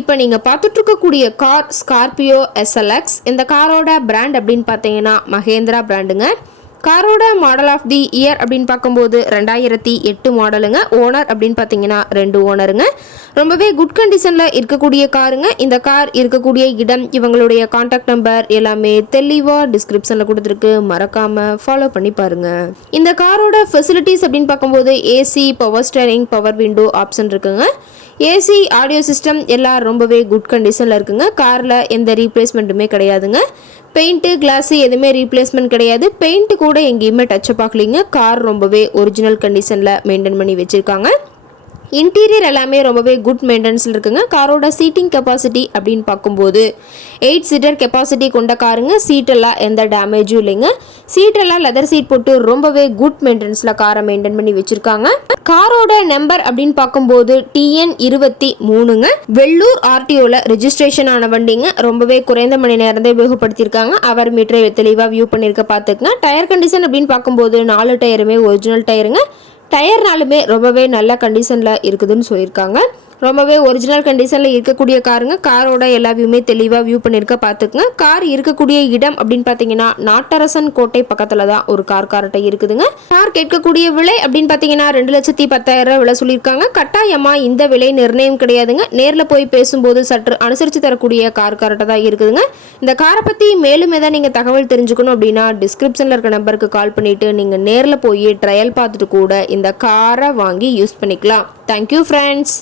இப்போ நீங்கள் பார்த்துட்டு இருக்கக்கூடிய கார் ஸ்கார்பியோ எஸ்எல்எக்ஸ் இந்த காரோட பிராண்ட் அப்படின்னு பார்த்தீங்கன்னா மகேந்திரா பிராண்டுங்க காரோட மாடல் ஆஃப் தி இயர் அப்படின்னு பார்க்கும்போது ரெண்டாயிரத்தி எட்டு மாடலுங்க ஓனர் அப்படின்னு பார்த்தீங்கன்னா ரெண்டு ஓனருங்க ரொம்பவே குட் கண்டிஷனில் இருக்கக்கூடிய காருங்க. இந்த கார் இருக்கக்கூடிய இடம் இவங்களுடைய காண்டாக்ட் நம்பர் எல்லாமே தெளிவாக டிஸ்கிரிப்ஷனில் கொடுத்துருக்கு. மறக்காமல் ஃபாலோ பண்ணி பாருங்கள் இந்த காரோட ஃபெசிலிட்டிஸ் அப்படின்னு பார்க்கும்போது AC power steering power window option இருக்குங்க. ஏசி ஆடியோ சிஸ்டம் எல்லாம் ரொம்பவே குட் கண்டிஷனில் இருக்குங்க. காரில் எந்த ரீப்ளேஸ்மெண்ட்டுமே கிடையாதுங்க. பெயிண்ட்டு கிளாஸு எதுவுமே ரீப்ளேஸ்மெண்ட் கிடையாது. பெயிண்ட்டு கூட எங்கேயுமே டச்சப் ஆகலைங்க கார் ரொம்பவே ஒரிஜினல் கண்டிஷனில் மெயின்டைன் பண்ணி வச்சுருக்காங்க. இன்டீரியர் எல்லாமே ரொம்பவே குட் மெயின்டெனன்ஸில் இருக்குங்க. காரோட சீட்டிங் கெப்பாசிட்டி அப்படின்னு பார்க்கும்போது எயிட் சீட்டர் கெப்பாசிட்டி கொண்ட காருங்க. சீட்டெல்லாம் எந்த டேமேஜும் இல்லைங்க. சீட்டெல்லாம் லெதர் சீட் போட்டு ரொம்பவே குட் மெயின்டெனன்ஸில் காரை மெயின்டைன் பண்ணி வச்சுருக்காங்க. காரோட நம்பர் அப்படின்னு பார்க்கும்போது டிஎன் இருபத்தி மூணுங்க. வெள்ளூர் ஆர்டிஓவில் ரிஜிஸ்ட்ரேஷன் ஆன வண்டிங்க. ரொம்பவே குறைந்த மணி நேரத்தை உபயோகப்படுத்தியிருக்காங்க. அவர் மீட்டரை தெளிவாக வியூ பண்ணியிருக்க பார்த்துக்குங்க. டயர் கண்டிஷன் அப்படின்னு பார்க்கும்போது நாலு டயருமே ஒரிஜினல் டயருங்க டயர்னாலுமே ரொம்பவே நல்ல கண்டிஷனில் இருக்குதுன்னு சொல்லியிருக்காங்க. ரொம்பவே ஒரிஜினல் கண்டிஷனில் இருக்கக்கூடிய காருங்க காரோட எல்லா வியூமே தெளிவாக வியூ பண்ணியிருக்க பார்த்துக்குங்க கார் இருக்கக்கூடிய இடம் அப்படின்னு பார்த்தீங்கன்னா நாட்டரசன் கோட்டை பக்கத்தில் தான் ஒரு கார் கார்ட்டை இருக்குதுங்க. கார் கேட்கக்கூடிய விலை அப்படின்னு பார்த்தீங்கன்னா ரெண்டு லட்சத்தி பத்தாயிரம் ரூபாய் விலை சொல்லியிருக்காங்க. கட்டாயமாக இந்த விலை நிர்ணயம் கிடையாதுங்க. நேரில் போய் பேசும்போது சற்று அனுசரித்து தரக்கூடிய கார் கார்ட்டை தான் இருக்குதுங்க. இந்த காரை பற்றி மேலும் எதாவது நீங்கள் தகவல் தெரிஞ்சுக்கணும் அப்படின்னா டிஸ்கிரிப்ஷனில் இருக்க நம்பருக்கு கால் பண்ணிவிட்டு நீங்கள் நேரில் போய் ட்ரையல் பார்த்துட்டு கூட இந்த காரை வாங்கி யூஸ் பண்ணிக்கலாம். Thank you friends